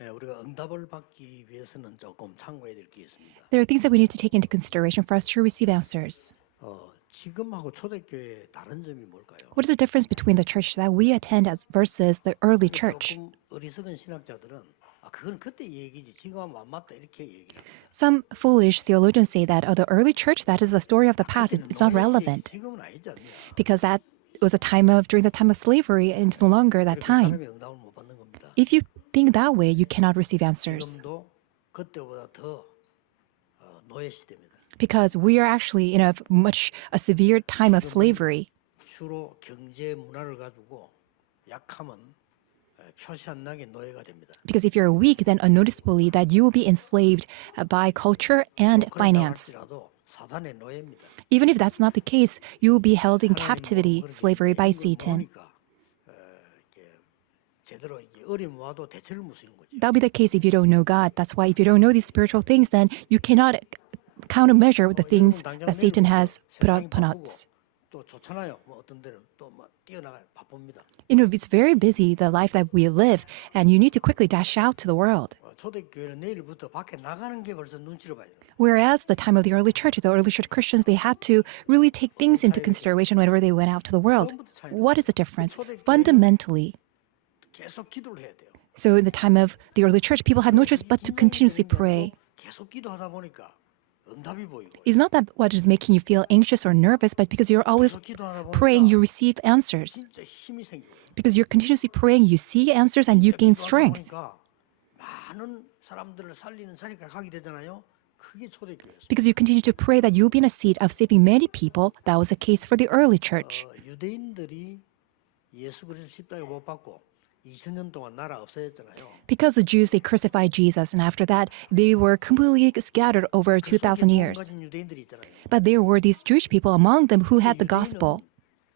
우리가 응답을 받기 위해서는 조금 참고해야 될 게 있습니다. There are things that we need to take into consideration for us to receive answers. 지금하고 초대교회의 다른 점이 뭘까요? What is the difference between the church that we attend as versus the early church? 조금 어리석은 신학자들은 그건 그때 얘기지 지금 하면 안 맞다 이렇게 얘기를 합니다. Some foolish theologians say that, the early church, that is the story of the past. It's not relevant 지금은 아니지 않냐? because that was during the time of slavery and it's no longer that time. 사람이 응답을 못 받는 겁니다. If you think that way, you cannot receive answers 지금도 그때보다 더 노예 시대입니다. because we are actually in a severe time of slavery. 주로 경제 문화를 가지고 약하면 표시 안 나게 노예가 됩니다. Because if you're weak, then unnoticeably that you will be enslaved by culture and finance. 할지라도 사단의 노예입니다. Even if that's not the case, you will be held in captivity, slavery by Satan. 제대로 어려움 와도 대처를 못 하는 거죠. That'll be the case if you don't know God. That's why if you don't know these spiritual things, then you cannot countermeasure the things that Satan has put upon us. 또 좋잖아요. 어떤 데는 또 뛰어나가 바쁩니다. It's very busy, the life that we live, and you need to quickly dash out to the world. 초대교회는 내일부터 밖에 나가는 게 벌써 눈치를 봐야 돼요. Whereas the time of the early church Christians, they had to really take things into consideration whenever they went out to the world. What is the difference? Fundamentally, 계속 기도를 해야 돼요. so in the time of the early church, people had no choice but to continuously pray. 계속 기도하다 보니까 응답이 보이고. It's not that what is making you feel anxious or nervous, but because you're always praying, you receive answers. 진짜 힘이 생겨요. Because you're continuously praying, you see answers and you gain strength. 많은 사람들을 살리는 자리가 가게 되잖아요. 그게 초대교회였어요. Because you continue to pray that you'll be in a seat of saving many people. That was the case for the early church. 유대인들이 예수 그리스도 십자가에 못 박고 2000년 동안 나라 없어졌잖아요. Because the Jews, they crucified Jesus, and after that, they were completely scattered over 2,000 years. 유대인들이 있잖아요. But there were these Jewish people among them who had the gospel.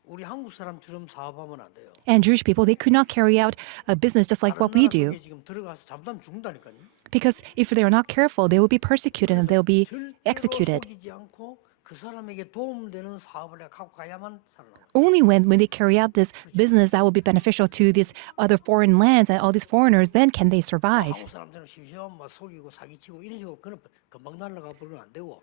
우리 한국 사람처럼 사업하면 안 돼요. And Jewish people, they could not carry out a business just like what we do. 지금 들어가서 잘못하면 죽는다니까요. Because if they're not careful, they will be persecuted and they'll be executed. 속이지 않고 그 사람에게 도움되는 사업을 갖고 가야만 살아남아요. Only when they carry out this business that will be beneficial to these other foreign lands and all these foreigners, then can they survive. 한국 사람들은 심지어 막 속이고 사기치고 이런 식으로 그는 금방 날아가 버리면 안 되고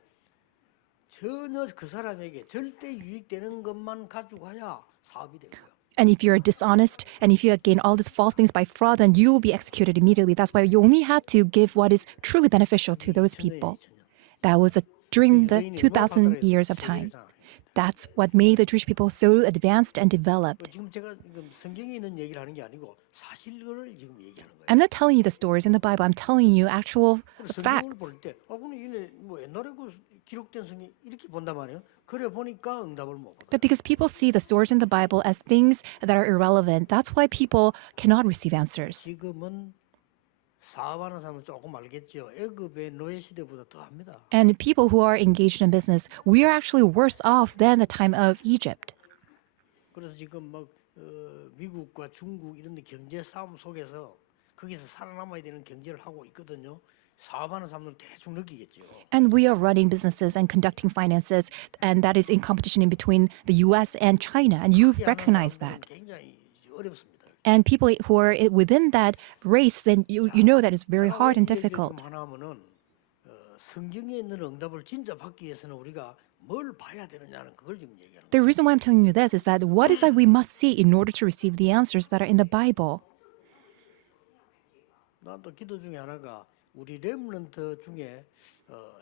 전혀 그 사람에게 절대 유익되는 것만 가지고 가야 사업이 되는 거예요. And if you're dishonest and if you gain all these false things by fraud, then you will be executed immediately. That's why you only had to give what is truly beneficial to those people. That was during the 2,000 years of time. That's what made the Jewish people so advanced and developed. 지금 제가 성경에 있는 얘기를 하는 게 아니고 사실을 지금 얘기하는 거예요. I'm not telling you the stories in the Bible. I'm telling you actual 성경을 facts. 볼 때, 근데 얘네 뭐 옛날에 그 기록된 성경 이렇게 본단 말이에요. 그래 보니까 응답을 못 받아. But because people see the stories in the Bible as things that are irrelevant, that's why people cannot receive answers. 지금은 사업하는 사람은 조금 알겠죠. 애굽의 노예 시대보다 더 합니다. And people who are engaged in business, we are actually worse off than the time of Egypt. 그래서 지금 막 미국과 중국 이런 데 경제 싸움 속에서 거기서 살아남아야 되는 경제를 하고 있거든요. 사업하는 사람들은 대충 느끼겠죠. And we are running businesses and conducting finances, and that is in competition in between the U.S. and China, and you recognize that. 굉장히 어렵습니다. And people who are within that race, then you know that it's very hard and difficult. 하나면은 성경에 있는 응답을 진짜 받기 위해서는 우리가 뭘 봐야 되느냐는 그걸 지금 얘기하는 거예요. The reason why I'm telling you this is that what is that we must see in order to receive the answers that are in the Bible? 나도 기도 중에 하나가 우리 렘넌트 중에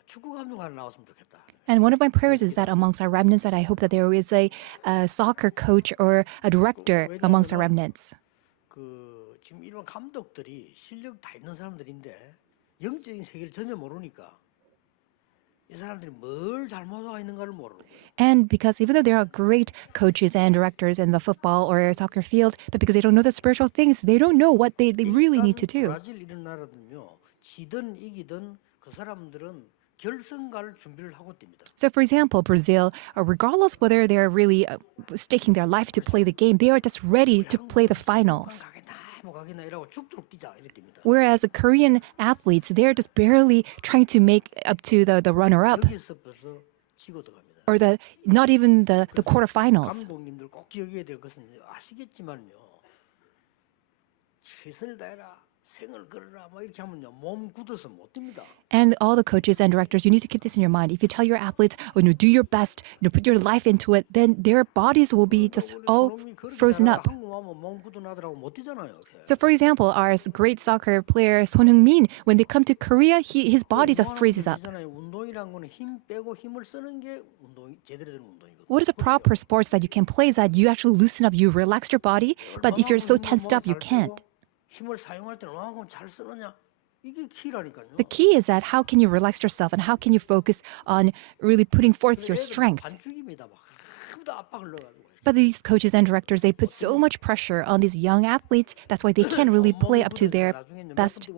축구 감독 하나 나왔으면 좋겠다. And one of my prayers is that amongst our remnants, that I hope that there is a soccer coach or a director amongst our remnants. 그 지금 일반 감독들이 실력 다 있는 사람들인데 영적인 세계를 전혀 모르니까 이 사람들이 뭘 잘못하고 있는가를 모르는 거예요. And because even though there are great coaches and directors in the football or soccer field, but because they don't know the spiritual things, they don't know what they really need to do. 브라질 이런 나라들은요, 지든 이기든 그 사람들은 결승갈 준비를 하고 뜁니다. So, for example, Brazil, regardless whether they're really staking their life to play the game, they are just ready to play the finals. 가겠나 뭐 가겠나 이러고 죽도록 뛰자 이래 뜁니다. Whereas the Korean athletes, they're just barely trying to make up to the runner-up 여기서 벌써 치고 들어갑니다. or not even the quarterfinals. 감독님들 꼭 기억해야 될 것은 아시겠지만요. 최선을 다해라. 생을 걸어라 뭐 이렇게 하면요 몸 굳어서 못 뜁니다. And all the coaches and directors, you need to keep this in your mind. If you tell your athletes, oh, do your best, put your life into it, then their bodies will be just 우리 all 손흥민이 그렇게 frozen 잘하다가 up. 한국 와면 몸 굳어나더라고 못 뛰잖아요. 이렇게. So, for example, our great soccer player Son Heung-min, when they come to Korea, his body just freezes up. 있잖아요. 운동이란 거는 힘 빼고 힘을 쓰는 게 운동 제대로 된 운동이거든요. What is a proper sports that you can play is that you actually loosen up, you relax your body, but if you're so tensed up, you can't. 힘을 사용할 때는 얼마나 잘 쓰느냐 이게 키라니까요. The key is that how can you relax yourself and how can you focus on really putting forth your strength. 반죽입니다. 막 아무도 압박을 넣어가지고. But these coaches and directors, they put so much pressure on these young athletes. That's why they can't really play up to their best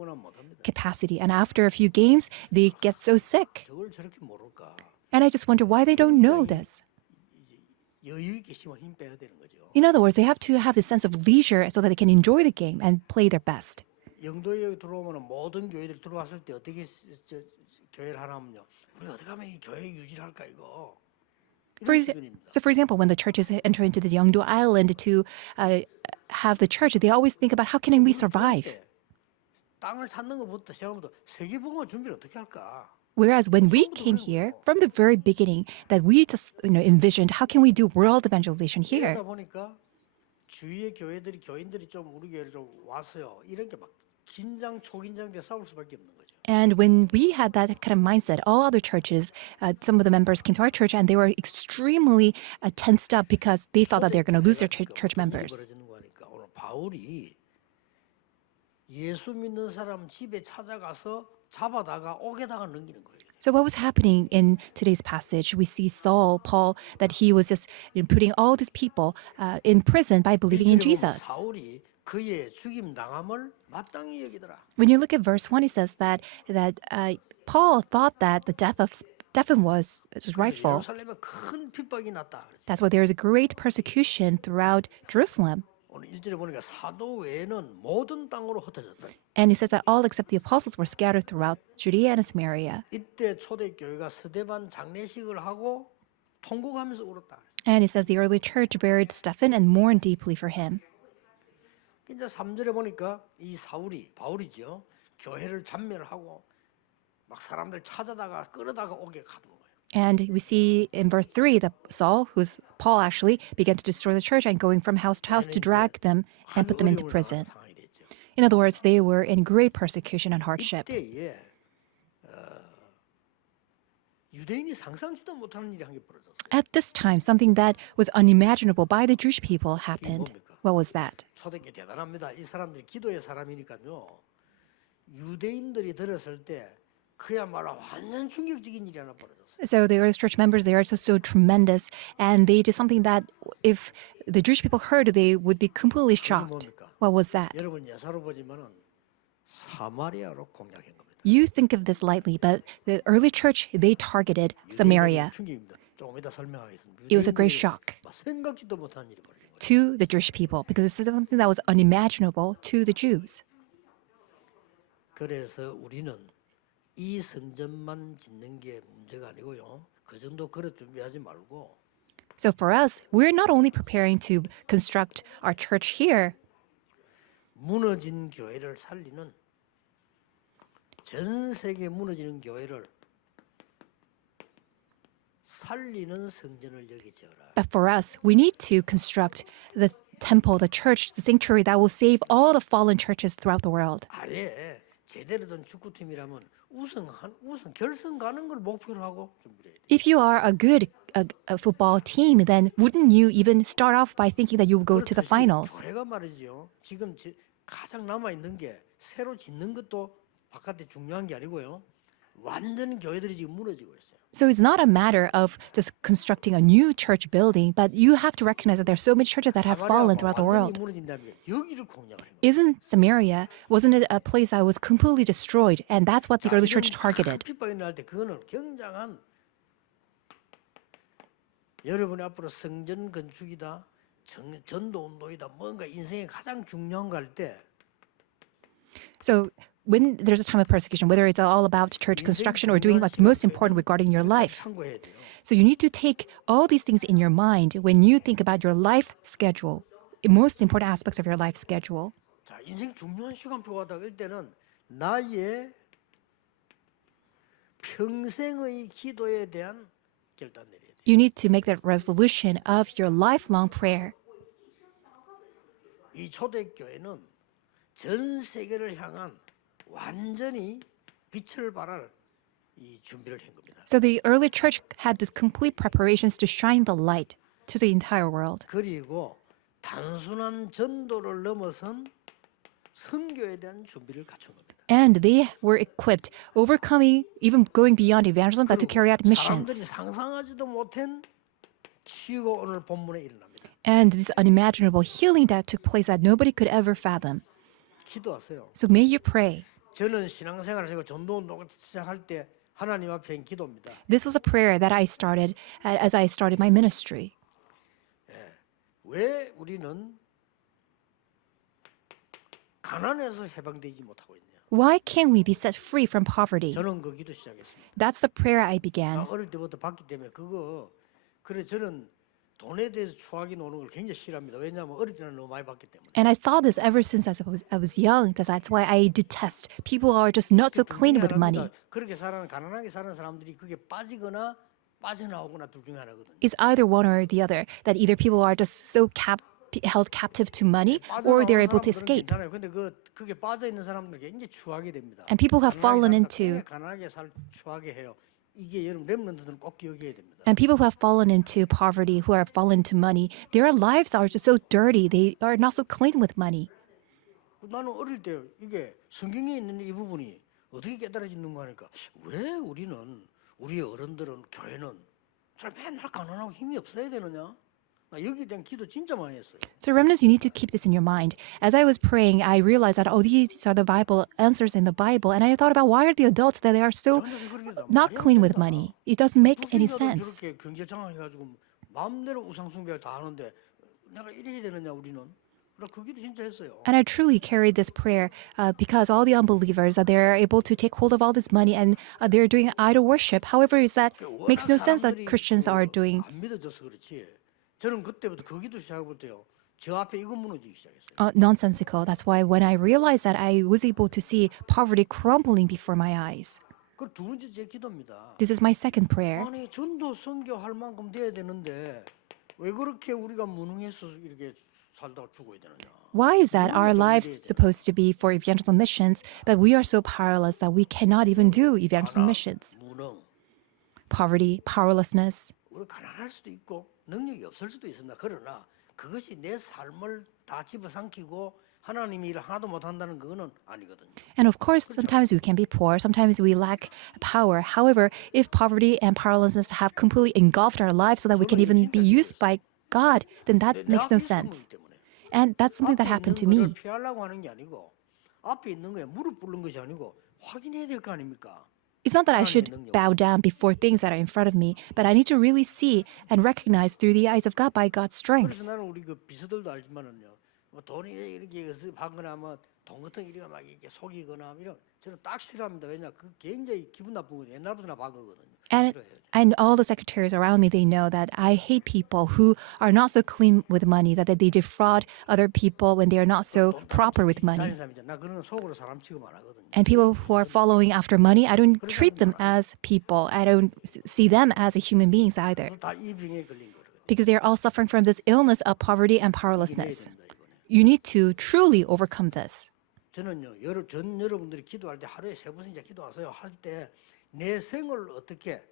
capacity. And after a few games, they get so sick. 저걸 저렇게 모를까? And I just wonder why they don't know this. 여유 있게 힘 빼야 되는 거죠. In other words, they have to have this sense of leisure so that they can enjoy the game and play their best. 영도에 들어오면 모든 교회들 들어왔을 때 어떻게 교회를 하냐면요. 우리가 어떻게 하면 이 교회 유지를 할까 이거. So, for example, when the churches enter into the Yeongdo Island to have the church, they always think about how can we survive. 땅을 찾는 것부터 시작부터 세계복음화 준비를 어떻게 할까? Whereas when we came here, from the very beginning, that we just envisioned how can we do world evangelization here. 그러다 보니까 주위의 교인들이 좀 우리 교회를 좀 왔어요. 이런 게 막 긴장 초긴장돼 싸울 수밖에 없는 거죠. And when we had that kind of mindset, all other churches, some of the members came to our church and they were extremely tensed up because they thought that they were going to lose their church members. 오늘 바울이 예수 믿는 사람 집에 찾아가서 잡아다가 옥에다가 넘기는 거예요. So what was happening in today's passage? We see Paul, that he was just putting all these people in prison by believing in Jesus. 사울이 그의 죽임 당함을 마땅히 여기더라. When you look at verse 1, it says that Paul thought that the death of Stephen was rightful. 예루살렘에 큰 핍박이 났다. That's why there is a great persecution throughout Jerusalem. 오늘 1절에 보니까 사도 외에는 모든 땅으로 흩어졌다. And it says that all except the apostles were scattered throughout Judea and Samaria. 이때 초대교회가 스데반 장례식을 하고 통곡하면서 울었다. And it says the early church buried Stephen and mourned deeply for him. 이제 3절에 보니까 이 바울이죠. 교회를 잔멸하고 막 사람들 찾아다가 끌어다가 오게 가둔 거예요. And we see in verse 3 that Saul, who's Paul actually, began to destroy the church and going from house to house to drag them and put them into prison. In other words, they were in great persecution and hardship. 이때에 유대인이 상상치도 못하는 일이 한 게 벌어졌어요. At this time, something that was unimaginable by the Jewish people happened. What was that? 초대교회 대단합니다. 이 사람들이 기도의 사람이니까요. 유대인들이 들었을 때 그야말로 완전 충격적인 일이 하나 벌어졌어요. So the early church members, they are just so tremendous, and they did something that if the Jewish people heard, they would be completely shocked. What was that? 여러분 예사로 보지만은 사마리아로 공략한 겁니다. You think of this lightly, but the early church, they targeted Samaria. 충격입니다. 조금 이따 설명하겠습니다. It was a great shock 생각지도 못한 일이 벌어진 거예요. to the Jewish people because this is something that was unimaginable to the Jews. 그래서 우리는 이 성전만 짓는 게 문제가 아니고요. 그 정도 그릇 준비하지 말고 So for us, we're not only preparing to construct our church here, 무너진 교회를 살리는 전 세계 무너지는 교회를 살리는 성전을 여기 지어라. but for us, we need to construct the temple, the church, the sanctuary that will save all the fallen churches throughout the world. 아예 제대로 된 축구팀이라면 우승 결승 가는 걸 목표로 하고 준비해야 돼. If you are a good a football team, then wouldn't you even start off by thinking that you will go to the finals? 교회가 말이죠. 지금 가장 남아 있는 게 새로 짓는 것도 바깥에 중요한 게 아니고요. 완전 교회들이 지금 무너지고 있어요. So it's not a matter of just constructing a new church building, but you have to recognize that there are so many churches that have fallen throughout the world. 여기를 공략을 해요. Isn't Samaria, wasn't it a place that was completely destroyed? And that's what the early church targeted. 핍박이 날 때 그거는 굉장한 여러분이 앞으로 성전 건축이다, 전도 운동이다, 뭔가 인생에 가장 중요한 거 할 때 So when there's a time of persecution, whether it's all about church construction or doing what's most important regarding your life, 참고해야 돼요. so you need to take all these things in your mind when you think about your life schedule, most important aspects of your life schedule. 자, 인생 중요한 시간표가 될 때는 나의 평생의 기도에 대한 결단 내려야 돼. You need to make that resolution of your lifelong prayer. 이 초대교회는 전 세계를 향한 완전히 빛을 발할 이 준비를 한 겁니다. So the early church had this complete preparations to shine the light to the entire world. 그리고 단순한 전도를 넘어선 선교에 대한 준비를 갖춘 겁니다. And they were equipped, overcoming, even going beyond evangelism, but to carry out 사람들이 missions. 상상하지도 못한 치유가 오늘 본문에 일어납니다. And this unimaginable healing that took place that nobody could ever fathom. 기도하세요. So may you pray. 저는 신앙생활을 하고 전도운동을 시작할 때 하나님 앞에 한 기도입니다. This was a prayer that I started as I started my ministry. 왜 우리는 가난에서 해방되지 못하고 있냐? Why can't we be set free from poverty? 저는 그 기도 시작했습니다. That's the prayer I began. 어릴 때부터 봤기 때문에 그래 저는 돈에 대해서 추하게 노는 걸 굉장히 싫어합니다. 왜냐하면 어릴 때는 너무 많이 봤기 때문에. And I saw this ever since I was young. That's why I detest people who are just not so clean with money. 그렇게 가난하게 사는 사람들이 그게 빠지거나 빠져나오거나 둘 중에 하나거든요. It's either one or the other. That either people are just so held captive to money, or they're able to escape. 괜찮아요. 근데 그게 빠져 있는 사람들 굉장히 추하게 됩니다. And people have fallen into 가난하게 추하게 해요. 이게 여러분 렘넌트들은 꼭 기억해야 됩니다. And people who have fallen into poverty, who have fallen into money, their lives are just so dirty. They are not so clean with money. 나는 어릴 때 이게 성경에 있는 이 부분이 어떻게 깨달아지는가 하니까 왜 우리 어른들은 교회는 잘 맨날 가난하고 힘이 없어야 되느냐? 나 여기에 대한 기도 진짜 많이 했어요. So remnants, you need to keep this in your mind. As I was praying, I realized that, these are the Bible answers in the Bible. And I thought about why are the adults that they are so not clean with money? It doesn't make any sense. 저렇게 경제 장악해가지고 마음대로 우상 숭배를 다 하는데 내가 이래야 되느냐 우리는? 나 그 기도 진짜 했어요. And I truly carried this prayer because all the unbelievers, they're able to take hold of all this money and they're doing idol worship. However, makes no sense that Christians are doing. 안 믿어져서 그렇지. 저는 그때부터 그 기도 시작부터요. 저 앞에 이거 무너지기 시작했어요. Nonsensical. That's why when I realized that, I was able to see poverty crumbling before my eyes. 그 두 번째 제 기도입니다. This is my second prayer. 아니 전도 선교할 만큼 돼야 되는데 왜 그렇게 우리가 무능해서 이렇게 살다가 죽어야 되느냐? Why is that our lives supposed to be for evangelism missions, but we are so powerless that we cannot even do evangelism missions? 무능. Poverty, powerlessness. 우리 가난할 수도 있고 능력이 없을 수도 있습니다. 그러나 그것이 내 삶을 다 집어삼키고 하나님이 일을 하나도 못한다는 그거는 아니거든요. And of course, sometimes we can be poor, sometimes we lack power. However, if poverty and powerlessness have completely engulfed our lives so that we can even be used by God, then that makes no sense. And that's something that happened to me. 피하려고 하는 게 아니고 앞에 있는 거에 무릎 꿇는 것이 아니고 확인해야 될 거 아닙니까? It's not that I should bow down before things that are in front of me, but I need to really see and recognize through the eyes of God by God's strength. 그래서 나는 우리 그 비서들도 알지만은요. 뭐 돈이 이렇게 하거나 뭐 돈 같은 이리가 막 이렇게 속이거나 이런 저는 딱 싫어합니다. 왜냐 그 굉장히 기분 나쁜 거 옛날부터 나 봐거든요. And all the secretaries around me, they know that I hate people who are not so clean with money, that they defraud other people when they are not so proper with money. 나 그런 속으로 사람 취급 안 하거든요. And people who are following after money, I don't treat them as people. I don't see them as human beings either. 다이 병에 걸린 거거든요. Because they are all suffering from this illness of poverty and powerlessness. You need to truly overcome this. 저는요, 여러분들이 기도할 때 하루에 3번 이제 기도하세요. 할 때 내 생을 어떻게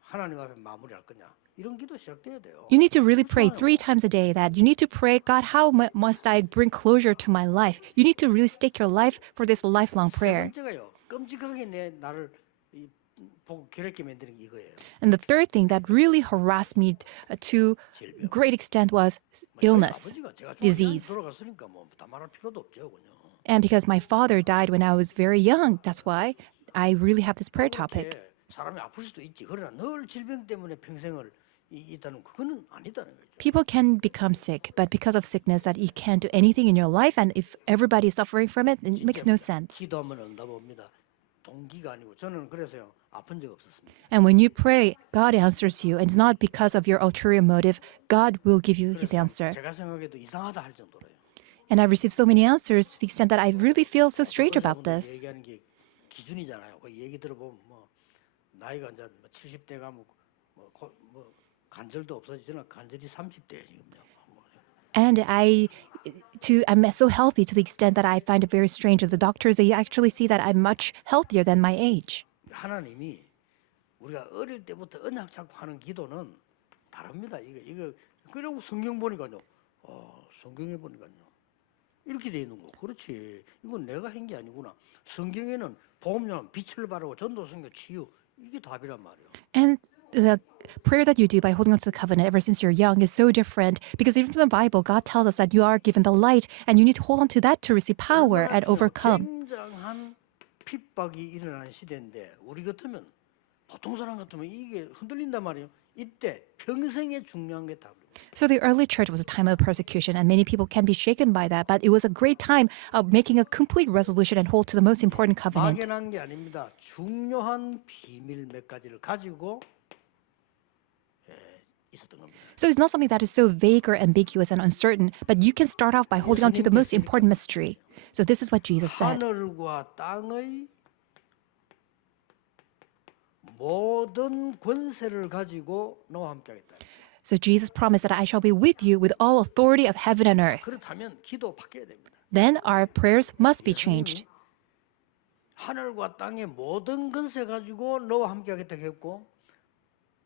하나님 앞에 마무리할 거냐. 이런 기도 시작돼야 돼요. You need to really pray 3 times a day that you need to pray, God, how must I bring closure to my life? You need to really stake your life for this lifelong prayer. 세 번째가요, 끔찍하게 내 나를 보고 괴롭게 만드는 게 이거예요. And the third thing that really harassed me to great extent was illness, disease. 돌아갔으니까 뭐다 말할 필요도 없죠, 그냥. And because my father died when I was very young, that's why I really have this prayer topic. 사람이 아플 수도 있지. 그러나 늘 질병 때문에 평생을 있다는 그거는 아니다는 거죠. People can become sick, but because of sickness that you can't do anything in your life, and if everybody is suffering from it, it makes no sense. 기도하면 응답 옵니다. 동기가 아니고 저는 그래서요 아픈 적 없었습니다. And when you pray, God answers you, and it's not because of your ulterior motive. God will give you His answer. 제가 생각해도 이상하다 할 정도로요. And I've received so many answers to the extent that I really feel so strange about 의사분들이 this. 얘기하는 게 기준이잖아요. 그 얘기 들어보면 뭐 나이가 이제 70대가 뭐 관절도 없어지잖아. 관절이 30대 지금요. And I'm so healthy to the extent that I find it very strange. The doctors, they actually see that I'm much healthier than my age. 하나님이 우리가 어릴 때부터 언약 잡고 하는 기도는 다릅니다. 이거 그리고 성경 보니까요. 성경에 보니까요. 이렇게 돼 있는 거. 그렇지. 이건 내가 한 게 아니구나. 성경에는 보험료는 빛을 발하고 전도 선교 치유 이게 답이란 말이에요. And the prayer that you do by holding on to the covenant ever since you're young is so different because even from the Bible, God tells us that you are given the light and you need to hold on to that to receive power and overcome. 굉장한 핍박이 일어나는 시대인데 우리 같으면 보통 사람 같으면 이게 흔들린단 말이에요. 이때 평생에 중요한 게 답이에요. So the early church was a time of persecution and many people can be shaken by that, but it was a great time of making a complete resolution and hold to the most important covenant. 막연한 게 아닙니다. 중요한 비밀 몇 가지를 가지고 있었던 겁니다. So it's not something that is so vague or ambiguous and uncertain, but you can start off by holding on to the most important mystery. So this is what Jesus said. 하늘과 땅의 모든 권세를 가지고 너와 함께하겠다. So Jesus promised that I shall be with you with all authority of heaven and earth. 그렇다면 기도 바뀌어야 됩니다. Then our prayers must be changed. 하늘과 땅의 모든 권세 가지고 너와 함께하겠다 했고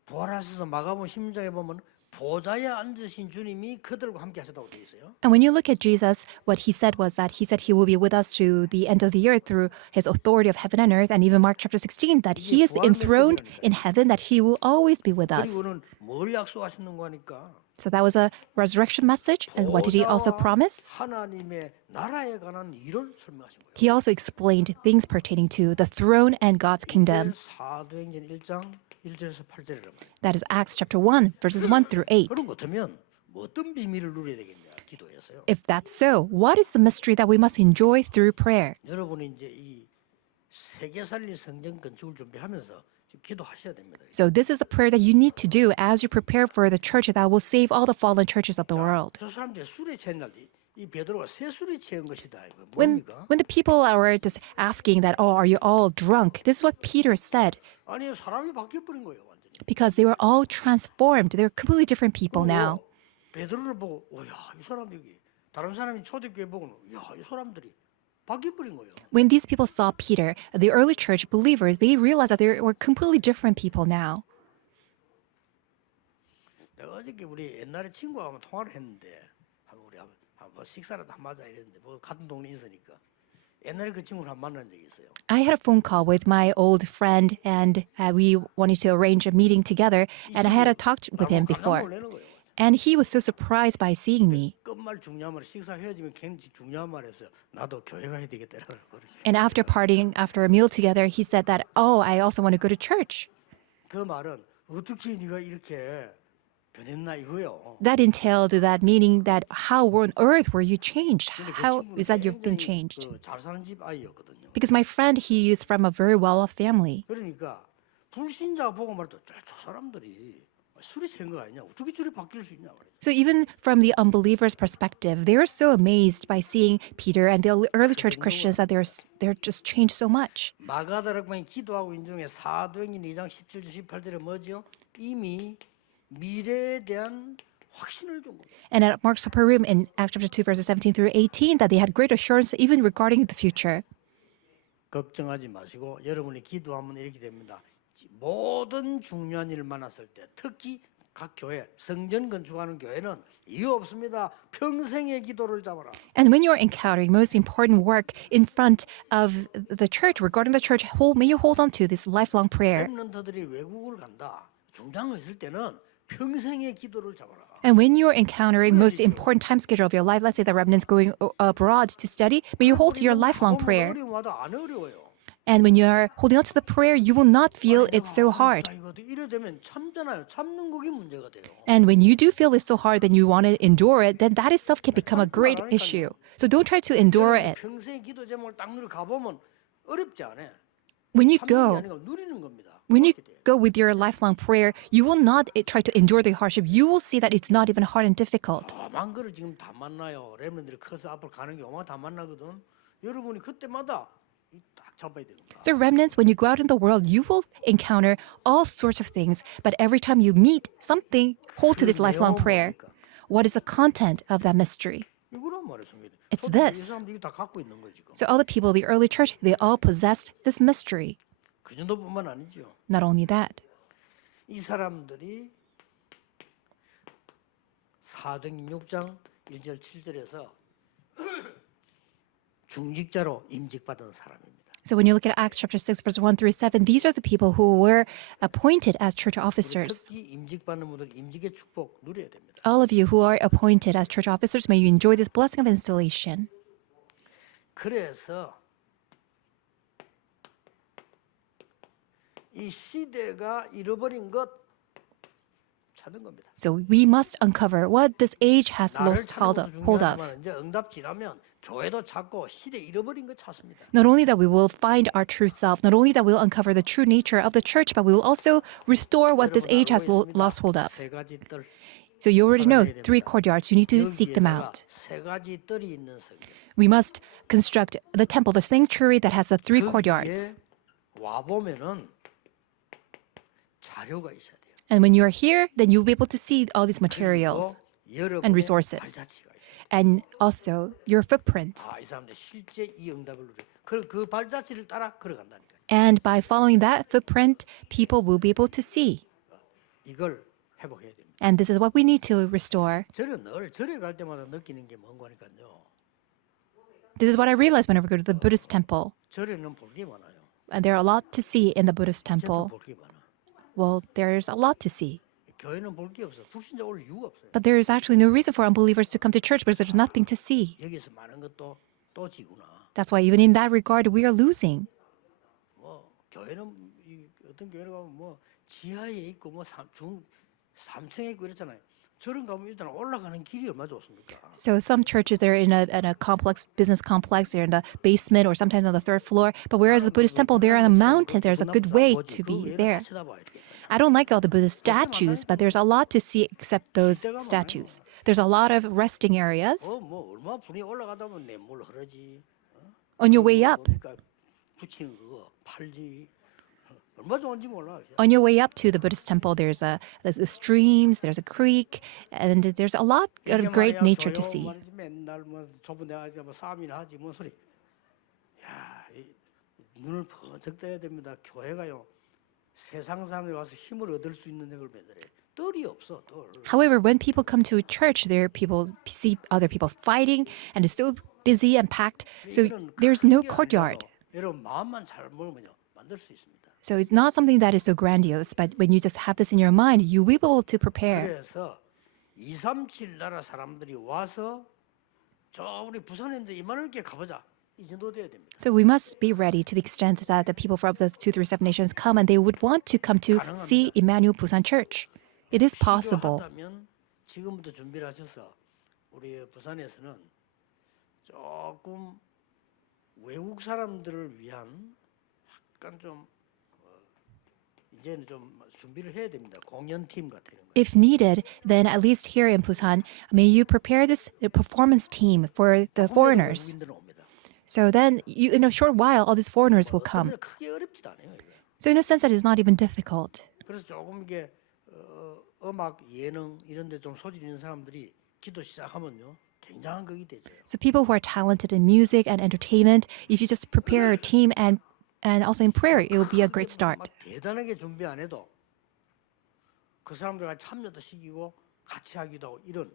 부활하셔서 마가복음 16장에 보면 보좌에 앉으신 주님이 그들과 함께 하셨다고 되어 있어요. And when you look at Jesus, what he said was that he said he will be with us to the end of the earth through his authority of heaven and earth. And even Mark chapter 16, that he is enthroned in heaven, that he will always be with us. 그리고는 뭘 약속하셨는가 하니까 So that was a resurrection message. And what did he also promise? 하나님의 나라에 관한 일을 설명하신 거예요. He also explained things pertaining to the throne and God's kingdom. 사도행전 1장 1절에서 8절이란 말이에요. That is Acts chapter 1, verses 1 through 8. 그럼 어쩌면 어떤 비밀을 누려야 되겠냐 기도해서요. If that's so, what is the mystery that we must enjoy through prayer? 여러분이 이제 이 세계 살릴 성전 건축을 준비하면서 지금 기도하셔야 됩니다. So this is the prayer that you need to do as you prepare for the church that will save all the fallen churches of the world. 저 사람들이 술에 취한 날 이 베드로가 새 술에 취한 것이다. 이거 When 뭡니까? the people are just asking that, oh, are you all drunk? This is what Peter said. 아니 사람이 바뀌어 버린 거예요 완전히. Because they were all transformed. They're completely different people now. 베드로를 보고, 오야 이 사람 여기 다른 사람이 초대교회 보고는, 야이 사람들이 바뀌어 버린 거예요. When these people saw Peter, the early church believers, they realized that they were completely different people now. 내가 어저께 우리 옛날에 친구하고 통화를 했는데, 우리 한번 식사라도 한 마자 이랬는데, 뭐 같은 동네 있으니까 옛날에 그 친구를 한 만난 적이 있어요. I had a phone call with my old friend, and we wanted to arrange a meeting together, and I had a talk with him before. 놀라는 거예요. And he was so surprised by seeing me. 끝말 중요한 말, 식사 헤어지면 굉장히 중요한 말했어요. 나도 교회 가야 되겠다라고 그러죠. And after partying, after a meal together, he said that, oh, I also want to go to church. 그 말은 어떻게 네가 이렇게 변했나 이거요. That entailed that meaning that how on earth were you changed? 근데 그 How 친구는 is that you've been 굉장히 changed? 잘 사는 집 아이였거든요. Because my friend, he is from a very well-off family. 그러니까 불신자 보고 말도 저 사람들이 술이 센 거 아니냐? 어떻게 저리 바뀔 수 있냐 말이야. So even from the unbelievers' perspective, they were so amazed by seeing Peter and the early church Christians that they're just changed so much. 마가다락방이 기도하고 인중에 사도행전 2장 17절 18절에 뭐죠? 이미 미래에 대한 확신을 준 겁니다. And at Mark's upper room in Acts chapter 2, verses 17 through 18, that they had great assurance even regarding the future. 걱정하지 마시고 여러분이 기도하면 이렇게 됩니다. 모든 중요한 일 만났을 때 특히 각 교회 성전 건축하는 교회는 이유 없습니다. 평생의 기도를 잡아라. And when you're encountering most important work in front of the church, regarding the church, may you hold on to this lifelong prayer. 랩런트들이 외국을 간다. 중장을 있을 때는 평생의 기도를 잡아라. And when you're encountering most important time schedule of your life, let's say the remnants going abroad to study, may you hold to your lifelong prayer. 어려움마다 안 어려워요. And when you're holding on to the prayer, you will not feel it's so hard. 이래 되면 참잖아요. 참는 그게 문제가 돼요. And when you do feel it's so hard, then you want to endure it, then that itself can become a great issue. So don't try to endure it. 평생 기도 제목을 딱 누려 가보면 어렵지 않아요. When you 참는 게 go, 아니고 누리는 겁니다. when you 그렇게 돼요. go with your lifelong prayer, you will not try to endure the hardship. You will see that it's not even hard and difficult. 망거를 지금 다 만나요. 렘넌들이 커서 앞으로 가는 게 얼마나 다 만나거든. 여러분이 그때마다 딱 잡아야 됩니다. So remnants, when you go out in the world, you will encounter all sorts of things. But every time you meet something, hold to this lifelong prayer. What is the content of that mystery? 이거란 말이에요, 성경에. It's 이 this. 사람들이 다 갖고 있는 거지. 지금. So all the people of the early church, they all possessed this mystery. 그 정도뿐만 아니죠. Not only that, 이 사람들이 사도행전 6장 1절 7절에서 중직자로 임직받은 사람입니다. so when you look at Acts chapter 6, verse 1 through 7, these are the people who were appointed as church officers. 특히 임직받는 분들 임직의 축복 누려야 됩니다. All of you who are appointed as church officers, may you enjoy this blessing of installation. 그래서 이 시대가 잃어버린 것 찾은 겁니다. So we must uncover what this age has 나를 lost 찾는 hold 것도 of. 중요하지만 이제 응답지라면 교회도 찾고 시대 잃어버린 것 찾습니다. Not only that we will find our true self, not only that we will uncover the true nature of the church, but we will also restore what this age has lost hold of. 세 가지 뜰. So you already know 3 courtyards. You need to seek them 여기에다가 out. 세 가지 뜰이 있는 성경. We must construct the temple, the sanctuary that has the 3 그 courtyards. 와 보면은 자료가 있어야 돼요. And when you are here, then you'll be able to see all these materials and resources. 발자취가 있어요. and also your footprints. 이 사람들 실제 이 응답을 누려. 그 발자취를 따라 걸어간다니까. And by following that footprint, people will be able to see. 이걸 회복해야 됩니다. And this is what we need to restore. 저는 늘 절에 갈 때마다 느끼는 게 뭔가 하니까요. This is what I realize whenever I go to the Buddhist temple. 절에는 볼 게 많아요. And there are a lot to see in the Buddhist 진짜 temple. 볼게 많아. Well, there's a lot to see. 교회는 볼 게 없어. 불신자 올 이유가 없어요. But there is actually no reason for unbelievers to come to church because there's nothing to see. 여기서 많은 것도 또 지구나. That's why even in that regard, we are losing. 뭐 교회는 어떤 교회를 가면 뭐 지하에 있고 뭐 3층에 있고 이랬잖아요. 저런 가면 일단 올라가는 길이 얼마나 좋습니까? So some churches, they're in a complex, business complex, they're in the basement or sometimes on the third floor. But whereas the Buddhist temple, they're on a mountain, there's a good way to be there. I don't like all the Buddhist statues, but there's a lot to see except those statues. There's a lot of resting areas. 뭐 얼마 분이 올라가다 보면 냇물 흐르지. On your way up, 붙이는 그거 팔지. 얼마 좋은지 몰라. on your way up to the Buddhist temple, there's the streams, there's a creek, and there's a lot of great nature to see. 맨날 뭐 좁은 데 하지 뭐 싸움이나 하지 뭔 소리. 야, 눈을 번쩍 떠야 됩니다. 교회가요. 세상 사람들이 와서 힘을 얻을 수 있는 데를 매달해. 뜰이 없어, 뜰. However, when people come to church, there people see other people fighting, and it's so busy and packed. So there's no courtyard. 여러분 마음만 잘 먹으면요 만들 수 있습니다. So it's not something that is so grandiose, but when you just have this in your mind, you will be able to prepare. 그래서 237 나라 사람들이 와서 저 우리 부산에 이제 이만하게 가보자. 이 정도 돼야 됩니다. So we must be ready to the extent that the people from the 237 nations come and they would want to come to see Emmanuel Busan Church. It is possible. 필요하다면 지금부터 준비를 하셔서 우리 부산에서는 조금 외국 사람들을 위한 약간 좀 이제는 좀 준비를 해야 됩니다. 공연팀 같은 거. If needed, then at least here in Busan, may you prepare this performance team for the foreigners. 외국인들은 옵니다. So then, in a short while, all these foreigners will come. 크게 어렵지도 않아요. 이게. So in a sense, that is not even difficult. 그래서 조금 이게 음악, 예능 이런 데 좀 소질 있는 사람들이 기도 시작하면요. 굉장한 것이 되죠. So people who are talented in music and entertainment, if you just prepare a team and also in prayer, it will be a great start. 막 대단하게 준비 안 해도 그 사람들과 참여도 시키고 같이 하기도 하고 이런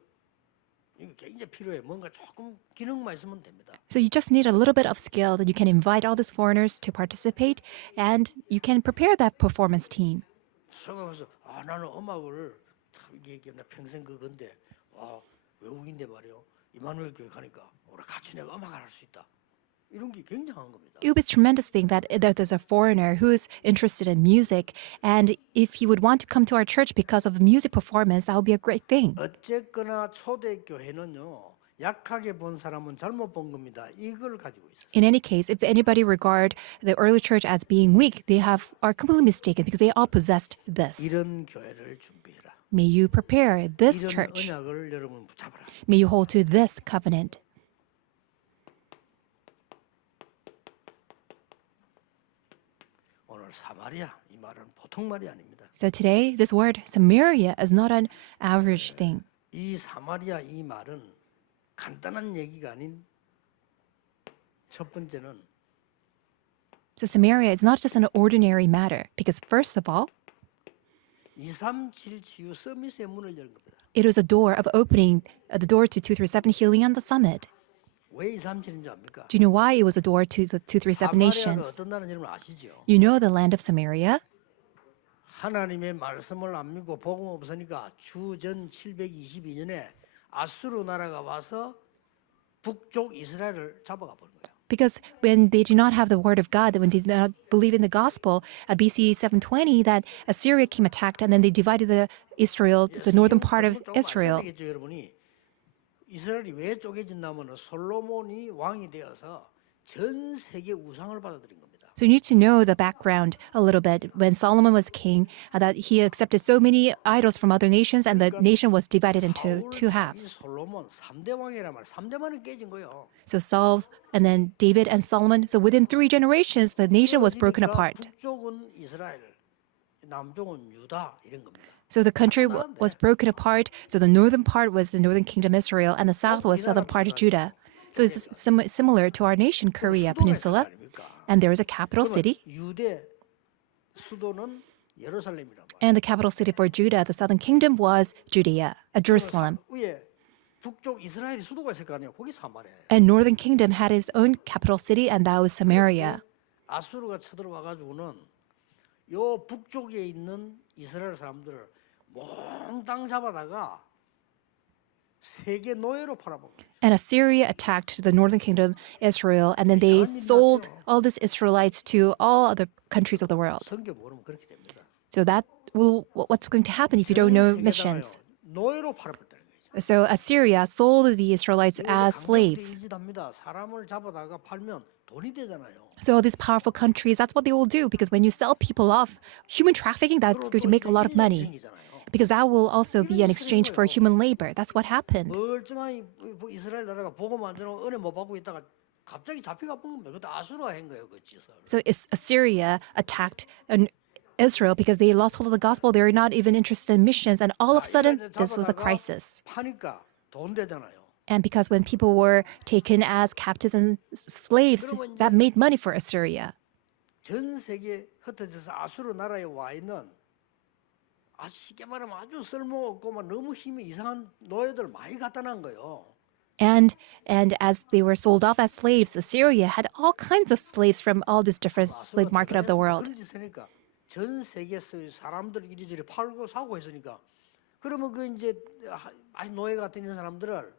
이게 굉장히 필요해. 뭔가 조금 기능만 있으면 됩니다. So you just need a little bit of skill that you can invite all these foreigners to participate and you can prepare that performance team. 생각해서 나는 음악을 참 이게 나 평생 그건데 외국인데 말이요. 이마누엘 교회 가니까 우리 같이 내가 음악을 할 수 있다. 이런 게 굉장한 겁니다. It would be a tremendous thing that there's a foreigner who is interested in music, and if he would want to come to our church because of a music performance, that would be a great thing. 어쨌거나 초대교회는요 약하게 본 사람은 잘못 본 겁니다. 이걸 가지고 있어요. In any case, if anybody regard the early church as being weak, they are completely mistaken because they all possessed this. 이런 교회를 준비해라. May you prepare this 이런 church. 언약을 여러분 붙잡아라. May you hold to this covenant. 오늘 사마리아 이 말은 보통 말이 아닙니다. So today, this word Samaria is not an average thing. 이 사마리아 이 말은 간단한 얘기가 아닌 첫 번째는 So Samaria is not just an ordinary matter because first of all, 237 치유 서밋의 문을 연 겁니다. it was a door of opening the door to 237 healing on the summit. 왜 237인 줄 압니까? Do you know why it was a door to the 237 사마리아가 nations? 어떤 나라인지 여러분 아시죠? You know the land of Samaria? 하나님의 말씀을 안 믿고 복음 없으니까 주전 722년에 아수르 나라가 와서 북쪽 이스라엘을 잡아가 버린 거예요. Because when they did not have the word of God, when they did not believe in the gospel, BC 720, that Assyria came attacked and then they divided the Israel, the northern part of Israel. 아시겠죠, 여러분이? 이스라엘이 왜 쪼개진다면 솔로몬이 왕이 되어서 전 세계 우상을 받아들인 겁니다. So you need to know the background a little bit. When Solomon was king, that he accepted so many idols from other nations and the nation was divided into two halves. 솔로몬 3대 왕이란 말, 3대만은 깨진 거예요. So Saul and then David and Solomon. So within 3 generations, the nation was broken apart. 북쪽은 이스라엘, 남쪽은 유다 이런 겁니다. So the country was broken apart. So the northern part was the northern kingdom Israel and the south was southern part of Judah. So it's similar to our nation, Korea Peninsula. And there is a capital city. 유대 수도는 예루살렘이란 말이에요. And the capital city for Judah, the southern kingdom, was Judea, Jerusalem. 위에 북쪽 이스라엘이 수도가 있을 거 아니에요. 거기 사마리아예요. And northern kingdom had its own capital city, and that was Samaria. 아수르가 쳐들어와 가지고는 요 북쪽에 있는 이스라엘 사람들을 몽땅 잡아다가 세계 노예로 팔아먹은 거예요. And Assyria attacked the northern kingdom, Israel, and then they sold all these Israelites to all other countries of the world. 성경 모르면 그렇게 됩니다. So what's going to happen if you don't know missions? 노예로 팔아버렸다는 거죠. So Assyria sold the Israelites as slaves. 인지답니다. 사람을 잡아다가 팔면 돈이 되잖아요. So all these powerful countries, that's what they will do because when you sell people off, human trafficking, that's going to make a lot of money. Because that will also be an exchange for human labor. That's what happened. 멀쩡한 이스라엘 나라가 복음 안 전하고 은혜 못 받고 있다가 갑자기 잡혀가 버린 겁니다. 그것도 아수르가 한 거예요, 그 짓을. So Assyria attacked Israel because they lost hold of the gospel. They were not even interested in missions. And all of a sudden, this was a crisis. 파니까 돈 되잖아요. And because when people were taken as captives and slaves, that made money for Assyria. 전 세계 흩어져서 아수르 나라에 와 있는 쉽게 말하면 아주 쓸모없고만 너무 힘이 이상한 노예들 많이 갖다 난 거예요. And as they were sold off as slaves, Assyria had all kinds of slaves from all this different slave market of the world. 그런 짓 하니까 전 세계에서 사람들 이리저리 팔고 사고 했으니까 그러면 그 이제 노예 같은 이런 사람들을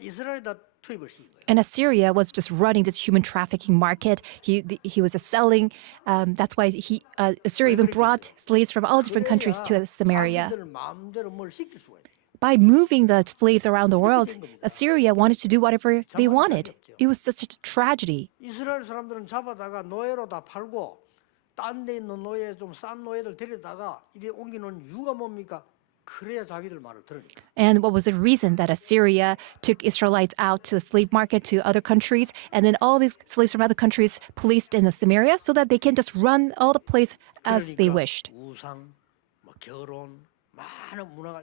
이스라엘에다 투입을 시킨 거예요. And Assyria was just running this human trafficking market. He was selling. That's why Assyria even brought slaves from all different countries to Samaria. 자기들 마음대로 뭘 시킬 수가 있어요. By moving the slaves around the world, Assyria wanted to do whatever they wanted. It was such a tragedy. 이스라엘 사람들은 잡아다가 노예로 다 팔고 딴 데 있는 노예 좀 싼 노예들 데려다가 이리 옮기는 이유가 뭡니까? 그래야 자기들 말을 들으니까. And what was the reason that Assyria took Israelites out to the slave market to other countries, and then all these slaves from other countries placed in the Samaria so that they can just run all the place as they wished? 우상, 결혼, 많은 문화가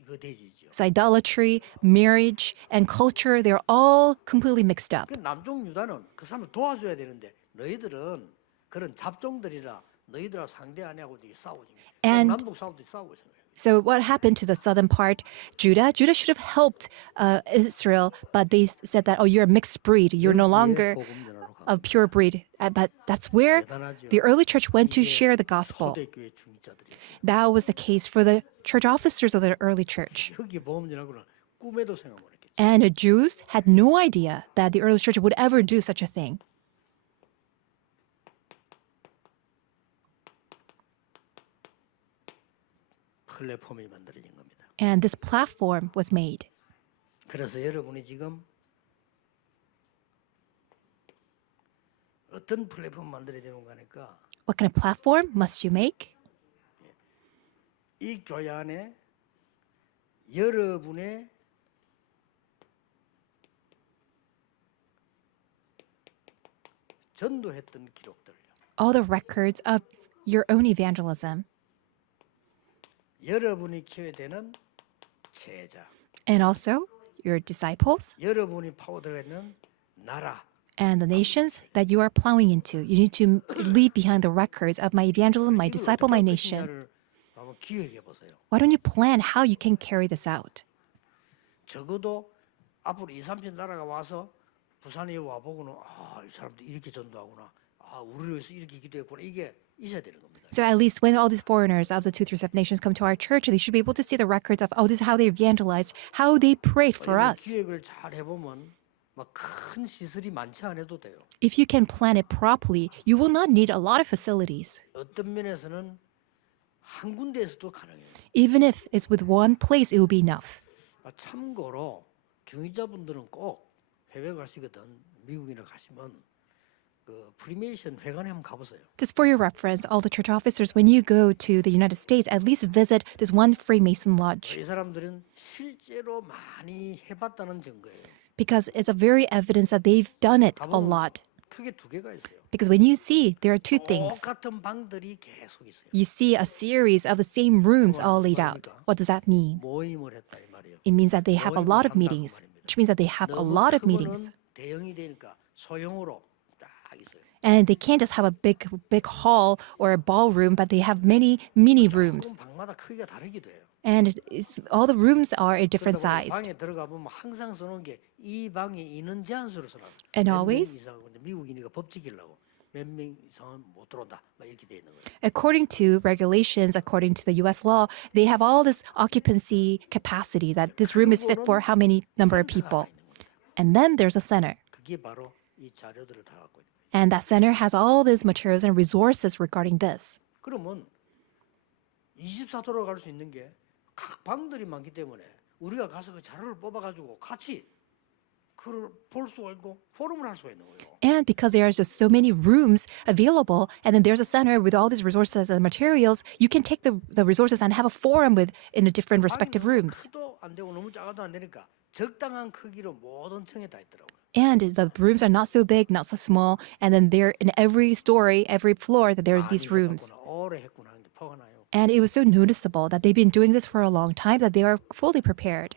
이거 되지죠. So idolatry, marriage, and culture, they're all completely mixed up. 그 남쪽 유다는 그 사람을 도와줘야 되는데 너희들은 그런 잡종들이라 너희들하고 상대 안 하고 싸우지. And 남북 싸우듯이 싸우고 있어요. So what happened to the southern part, Judah? Judah should have helped Israel, but they said that, oh, you're a mixed breed. You're no longer a pure breed. But that's where the early church went to share the gospel. 초대교회 중직자들이 That was the case for the church officers of the early church. 흑기 보험전하고는 꿈에도 생각 못 했겠죠. And the Jews had no idea that the early church would ever do such a thing. 플랫폼이 만들어진 겁니다. And this platform was made. 그래서 여러분이 지금 어떤 플랫폼 만들어야 되는 거니까 What kind of platform must you make? 이 교회 안에 여러분의 전도했던 기록들, All the records of your own evangelism, 여러분이 키워야 되는 제자, and also your disciples 여러분이 파고들어야 있는 나라. and the nations that you are plowing into. You need to leave behind the records of my evangelism, my 이걸 disciple, 어떻게 my 할 nation. 것이냐를 한번 기획해 보세요. Why don't you plan how you can carry this out? 적어도 앞으로 2, 3년 나라가 와서 부산에 와 보고는 이 사람들 이렇게 전도하구나. 우리를 위해서 이렇게 기도했구나. 이게 있어야 되는 겁니다. So at least when all these foreigners of the 2, 3, 7 nations come to our church, they should be able to see the records of, this is how they evangelized, how they prayed for 이런 us. 기획을 잘 해보면 막 큰 시설이 많지 않아도 돼요. If you can plan it properly, you will not need a lot of facilities. 어떤 면에서는 한 군데에서도 가능해요. Even if it's with one place, it will be enough. 참고로 중위자분들은 꼭 해외 가시거든. 미국이나 가시면 그 프리메이션 회관에 한번 가보세요. Just for your reference, all the church officers, when you go to the United States, at least visit this one Freemason lodge. 이 사람들은 실제로 많이 해봤다는 증거예요. Because it's a very evidence that they've done it a lot. 크게 두 개가 있어요. Because when you see, there are two things. 똑같은 방들이 계속 있어요. You see a series of the same rooms all laid out. What does that mean? 모임을 했다 이 말이에요. It means that they have a lot of meetings, which means that they have a lot of meetings. 대형이 되니까 소형으로 쫙 있어요. And they can't just have a big hall or a ballroom, but they have many mini rooms. 그럼 방마다 크기가 다르기도 해요. And all the rooms are a different 그러다 보니 size. 방에 들어가 보면 항상 써놓은 게 이 방에 인원 제한수로 써놔. And always? 미국이니까 법 지키려고 몇 명 이상은 못 들어온다. 막 이렇게 돼 있는 거예요. According to regulations, according to the U.S. law, they have all this occupancy capacity that this room is fit for how many number of people. And then there's a center. 그게 바로 이 자료들을 다 갖고 있는 거예요. And that center has all these materials and resources regarding this. 그러면 24도로 갈 수 있는 게 각 방들이 많기 때문에 우리가 가서 그 자료를 뽑아가지고 같이 그걸 볼 수가 있고 포럼을 할 수가 있는 거예요. And because there are just so many rooms available, and then there's a center with all these resources and materials, you can take the resources and have a forum in the different respective rooms. 크도 안 되고 너무 작아도 안 되니까 적당한 크기로 모든 층에 다 있더라고요. And the rooms are not so big, not so small, and then there in every story, every floor, that there's these rooms. 오래 했구나 하는데 화가 나요. And it was so noticeable that they've been doing this for a long time that they are fully prepared.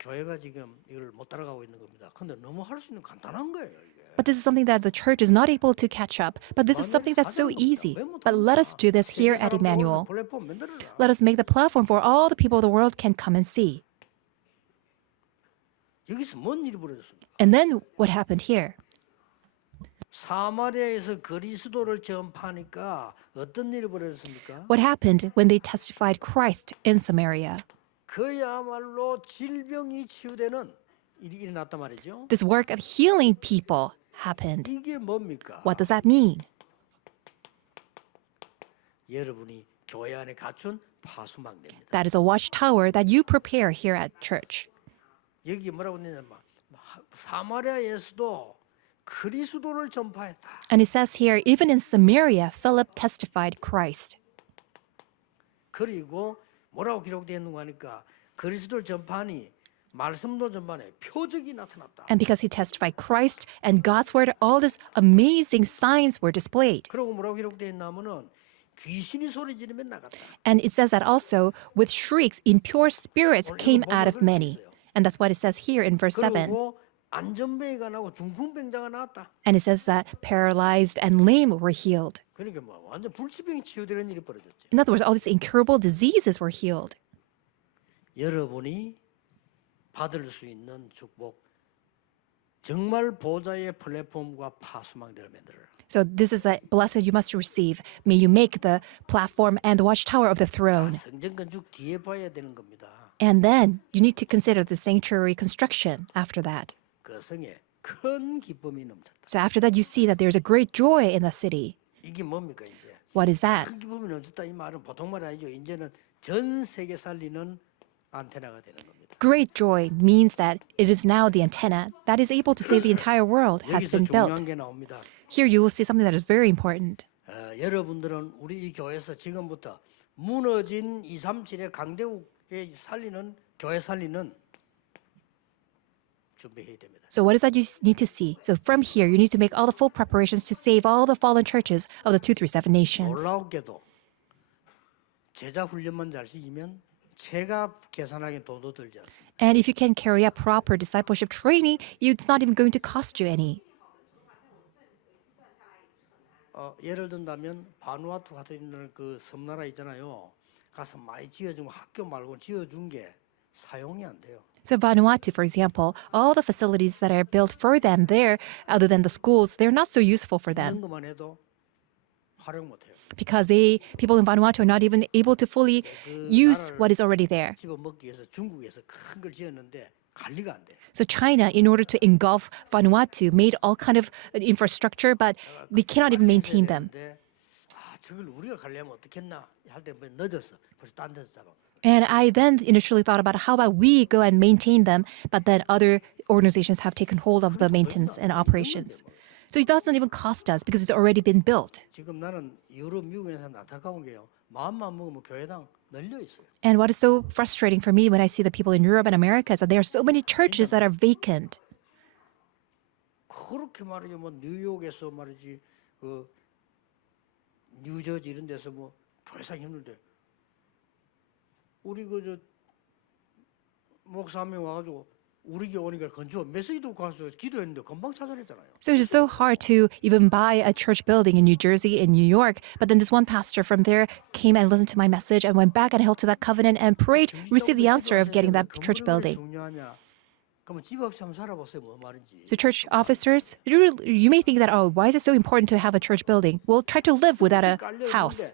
교회가 지금 이걸 못 따라가고 있는 겁니다. 근데 너무 할 수 있는 간단한 거예요, 이게. But this is something that the church is not able to catch up. But this is something that's so easy. But let us do this here at Emmanuel. 플랫폼 만들어라. Let us make the platform for all the people of the world can come and see. 여기서 뭔 일이 벌어졌습니까? And then what happened here? 사마리아에서 그리스도를 전파하니까 어떤 일이 벌어졌습니까? What happened when they testified Christ in Samaria? 그야말로 질병이 치유되는 일이 일어났단 말이죠. This work of healing people happened. 이게 뭡니까? What does that mean? 여러분이 교회 안에 갖춘 파수망대입니다. That is a watchtower that you prepare here at church. 여기 뭐라고 했냐면 사마리아에서도 그리스도를 전파했다. And it says here, even in Samaria, Philip testified Christ. 그리고 뭐라고 기록되어 있는 거 하니까 그리스도를 전파하니 말씀도 전반에 표적이 나타났다. And because he testified Christ and God's word, all these amazing signs were displayed. 그리고 뭐라고 기록되어 있냐면은 귀신이 소리 지르면 나갔다. And it says that also, with shrieks, impure spirits came out of many. And that's what it says here in verse 7. 그리고 안전병이가 나고 중풍병자가 나왔다. And it says that paralyzed and lame were healed. 그러니까 뭐 완전 불치병이 치유되는 일이 벌어졌지. In other words, all these incurable diseases were healed. 여러분이 받을 수 있는 축복, 정말 보좌의 플랫폼과 파수망대를 만들어라. So this is a blessing you must receive. May you make the platform and the watchtower of the throne. 성전 건축 뒤에 봐야 되는 겁니다. And then you need to consider the sanctuary construction after that. 그 성에 큰 기쁨이 넘쳤다. So after that, you see that there's a great joy in the city. 이게 뭡니까 이제? What is that? 큰 기쁨이 넘쳤다 이 말은 보통 말 아니죠. 이제는 전 세계 살리는 안테나가 되는 겁니다. great joy means that it is now the antenna that is able to save the entire world has 여기서 been built. 중요한 게 나옵니다. Here you will see something that is very important. 여러분들은 우리 이 교회에서 지금부터 무너진 237의 강대국에 살리는 교회 살리는 준비해야 됩니다. So what is that you need to see? So from here, you need to make all the full preparations to save all the fallen churches of the 237 nations. 놀라웠게도 제자 훈련만 잘 시키면 제가 계산하기엔 돈도 들지 않습니다. And if you can carry out proper discipleship training, it's not even going to cost you any. 예를 든다면 바누아투 같은 그 섬나라 있잖아요. 가서 많이 지어준 학교 말고 지어준 게 사용이 안 돼요. So Vanuatu, for example, all the facilities that are built for them there, other than the schools, they're not so useful for them 이런 것만 해도 활용 못 해요. because people in Vanuatu are not even able to fully use what is already there. 집어먹기 위해서 중국에서 큰 걸 지었는데 관리가 안 돼. So China, in order to engulf Vanuatu, made all kind of infrastructure, but they cannot even maintain them. 저걸 우리가 관리하면 어떻겠나 할 때 늦었어. 벌써 딴 데서 잡아. And I then initially thought about how about we go and maintain them, but then other organizations have taken hold of the maintenance and operations. So it doesn't even cost us because it's already been built. 지금 나는 유럽, 미국에 사람 안타까운 게요. 마음만 먹으면 교회당 널려 있어요. And what is so frustrating for me when I see the people in Europe and America is that there are so many churches that are vacant. 그렇게 말이죠. 뭐 뉴욕에서 말이지, 그 뉴저지 이런 데서 뭐 교회상 힘들대. 우리 그저 목사 한 명 와가지고 우리 교회 오니까 건조 메시지도 가서 기도했는데 금방 찾아냈잖아요. So it's so hard to even buy a church building in New Jersey, in New York. But then this one pastor from there came and listened to my message and went back and held to that covenant and prayed, received the answer of getting that church building. 중요하냐? 그러면 집 없이 한번 살아보세요. 뭐 말인지. So church officers, you may think that, oh, why is it so important to have a church building? Well, try to live without a house.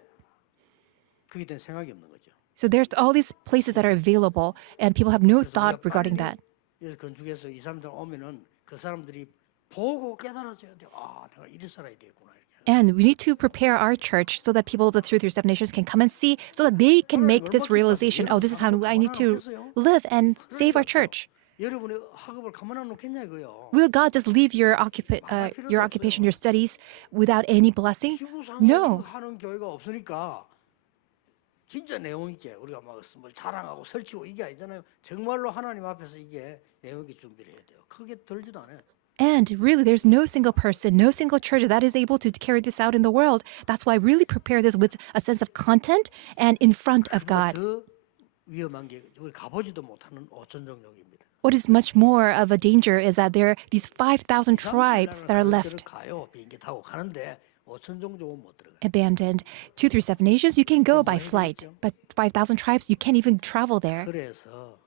그게 된 생각이 없는 거죠. So there's all these places that are available and people have no thought regarding that. 그래서 건축에서 이 사람들 오면은 그 사람들이 보고 깨달아져야 돼. 아, 내가 이래 살아야 되겠구나 이렇게. And we need to prepare our church so that people of the 237 nations can come and see, so that they can make this realization, oh, this is how I need to live and save our church. 여러분의 학업을 가만 안 놓겠냐 이거요. Will God just leave your occupation, your studies without any blessing? No. 하는 교회가 없으니까 진짜 내용 있게 우리가 막 뭘 자랑하고 설치고 이게 아니잖아요. 정말로 하나님 앞에서 이게 내용 있게 준비를 해야 돼요. 크게 들지도 않아요. And really, there's no single person, no single church that is able to carry this out in the world. That's why I really prepare this with a sense of content and in front of God. 더 위험한 게 우리 가보지도 못하는 5천 종족입니다. What is much more of a danger is that there are these 5,000 tribes that are left 가요. 비행기 타고 가는데 5천 종족은 못 들어가요. abandoned. 237 nations, you can go by flight, but 5,000 tribes, you can't even travel there. 그래서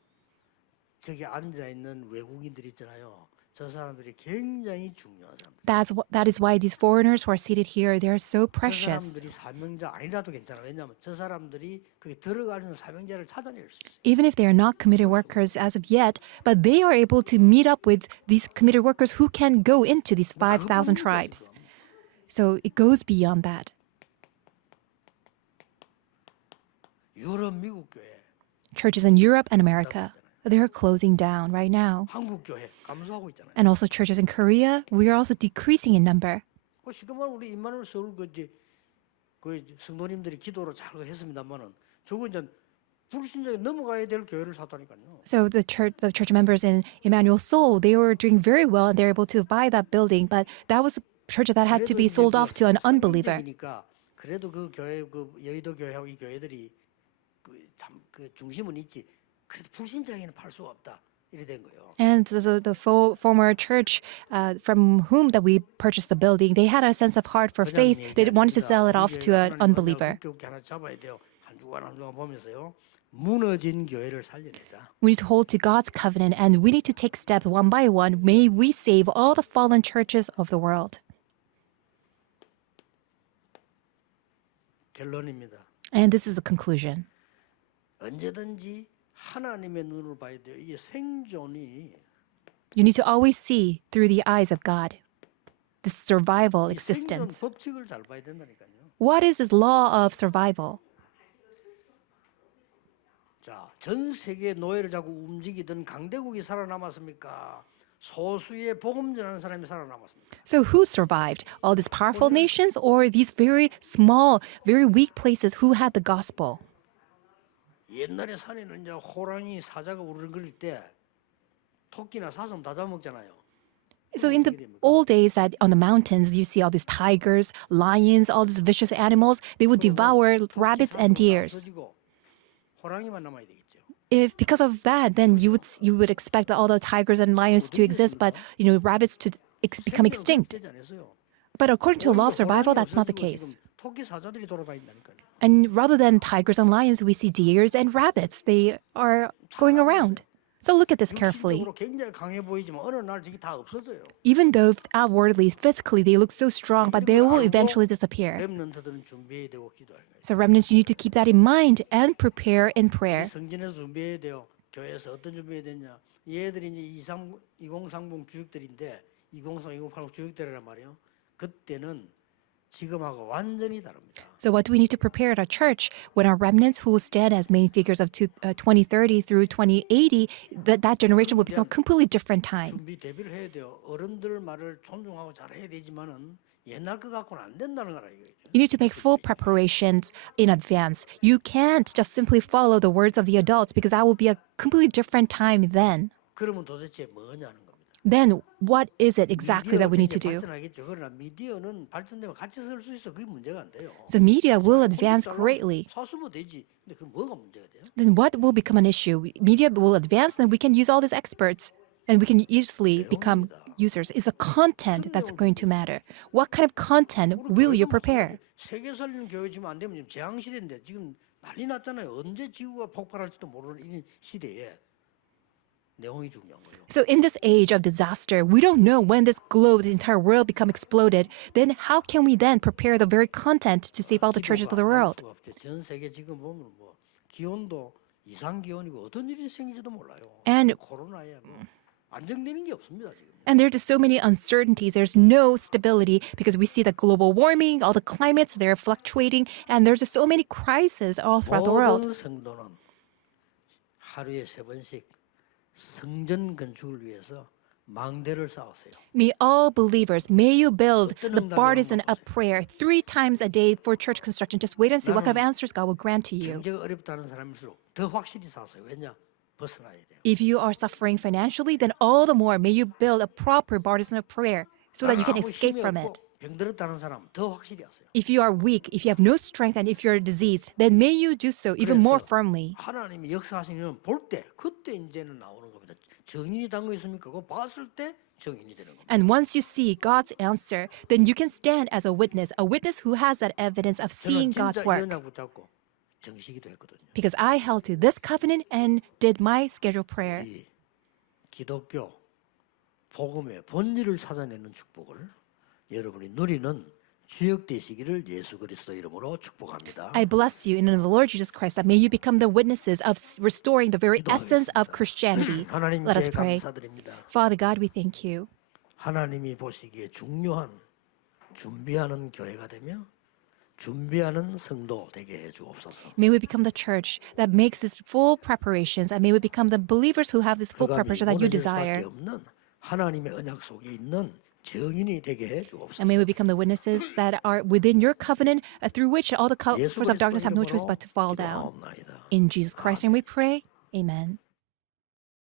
저기 앉아 있는 외국인들 있잖아요. 저 사람들이 굉장히 중요한 사람들. That is why these foreigners who are seated here, they are so 저 precious. 사람들이 사명자 아니라도 괜찮아. 왜냐하면 저 사람들이 거기 들어가는 사명자를 찾아낼 수 있어요. Even if they are not committed workers as of yet, but they are able to meet up with these committed workers who can go into these 5,000 tribes. So it goes beyond that. 유럽, 미국 교회, Churches in Europe and America, they're closing down right now. 한국 교회 감소하고 있잖아요. And also churches in Korea, we are also decreasing in number. 지금은 우리 임마누엘 서울 그 성도님들이 기도로 잘 했습니다만은 저거 이제 불신자에 넘어가야 될 교회를 샀다니까요. So the church members in Emmanuel Seoul, they were doing very well and they're able to buy that building, but that was a church that had to be sold off to an unbeliever. 그래도 그 교회 그 여의도 교회하고 이 교회들이 그 중심은 있지. 그래도 불신자에게는 팔 수가 없다. 이래 된 거예요. And so the former church from whom that we purchased the building, they had a sense of heart for faith. They wanted to sell it off to an unbeliever. 하나 잡아야 돼요. 한 주간 보면서요. 무너진 교회를 살려내자. We need to hold to God's covenant and we need to take steps one by one. May we save all the fallen churches of the world. 결론입니다. And this is the conclusion. 언제든지 하나님의 눈으로 봐야 돼요. 이게 생존이 You need to always see through the eyes of God. This survival 생존 existence. 법칙을 잘 봐야 된다니까요. What is this law of survival? 자, 전 세계 노예를 자꾸 움직이던 강대국이 살아남았습니까? 소수의 복음 전하는 사람이 살아남았습니까? So who survived? All these powerful nations or these very small, very weak places who had the gospel? 옛날에 산에는 이제 호랑이 사자가 우르릉거릴 때 토끼나 사슴 다 잡아먹잖아요. So in the old days that on the mountains you see all these tigers, lions, all these vicious animals, they would devour rabbits and deers. 호랑이만 남아야 되겠죠. If because of that, then you would expect all the tigers and lions to exist, but rabbits to become extinct. 되지 않았어요. But according to the law of survival, that's not the 지금 case. 토끼 사자들이 돌아다닌다니까요. And rather than tigers and lions, we see deers and rabbits. They are going around. So look at this carefully. 육신적으로 굉장히 강해 보이지만 어느 날 저게 다 없어져요. Even though outwardly, physically, they look so strong, but they will eventually disappear. 렘넌트들은 준비해야 되고 기도해야 돼요. So remnants, you need to keep that in mind and prepare in prayer. 성전에서 준비해야 돼요. 교회에서 어떤 준비해야 되냐? 얘들이 이제 2030 주역들인데 2030, 2080 주역들이란 말이에요. 그때는 지금하고 완전히 다릅니다. So what do we need to prepare at our church when our remnants who will stand as main figures of 2030 through 2080, that generation will become a completely different time. 준비 대비를 해야 돼요. 어른들 말을 존중하고 잘해야 되지만은 옛날 거 갖고는 안 된다는 거라 이거죠. You need to make full preparations in advance. You can't just simply follow the words of the adults because that will be a completely different time then. 그러면 도대체 뭐냐는 겁니다. Then what is it exactly that we need to do? 발전하겠죠. 그러나 미디어는 발전되면 같이 설 수 있어. 그게 문제가 안 돼요. The media will advance greatly. 사수면 되지. 근데 그 뭐가 문제가 돼요? Then what will become an issue? Media will advance, then we can use all these experts and we can easily become users. It's the content that's going to matter. What kind of content will you prepare? 세계 살리는 교회 지금 안 되면 지금 재앙 시대인데 지금 난리 났잖아요. 언제 지구가 폭발할지도 모르는 이 시대에 내용이 중요한 거예요. So in this age of disaster, we don't know when this globe, the entire world become exploded. Then how can we then prepare the very content to save all the churches of the world? 전 세계 지금 보면 뭐 기온도 이상 기온이고 어떤 일이 생길지도 몰라요. And- 코로나에 뭐 안정되는 게 없습니다 지금. And there's just so many uncertainties. There's no stability because we see the global warming, all the climates, they're fluctuating, and there's just so many crises all throughout the world. 모든 성도는 하루에 3번씩 성전 건축을 위해서 망대를 쌓으세요. May all believers, may you build the partisan of prayer 3 times a day for church construction. Just wait and see what kind of answers God will grant to you. 경제가 어렵다는 사람일수록 더 확실히 쌓으세요. 왜냐? 벗어나야 돼요. If you are suffering financially, then all the more may you build a proper partisan of prayer so that you can 아무 escape 힘이 from 없고 it. 병들었다는 사람 더 확실히 하세요. If you are weak, if you have no strength, and if you're diseased, then may you do so even more firmly. 하나님이 역사하시는 볼 때 그때 이제는 나오는 겁니다. 정인이 담고 있습니까? 그거 봤을 때 정인이 되는 겁니다. And once you see God's answer, then you can stand as a witness who has that evidence of seeing 저는 God's 진짜 이 work. 언약 붙잡고 정식기도 했거든요. Because I held to this covenant and did my scheduled prayer. 이 기독교 복음의 본질을 찾아내는 축복을 여러분이 누리는 주역 되시기를 예수 그리스도 이름으로 축복합니다. I bless you in the name of the Lord Jesus Christ that may you become the witnesses of restoring the very essence of Christianity. Let us 하나님께 pray. 감사드립니다. Father God, we thank you. 하나님이 보시기에 중요한 준비하는 교회가 되며 준비하는 성도 되게 해 주옵소서. May we become the church that makes this full preparations, and may we become the believers who have this full 그가 preparation that you 무너질 수밖에 desire. 없는 하나님의 언약 속에 있는 증인이 되게 해 주옵소서. And may we become the witnesses that are within your covenant, through which all the 예수 powers of darkness have no 그리스도 choice but to fall down. 이름으로 기도하옵나이다. In Jesus Christ's name we pray. Amen.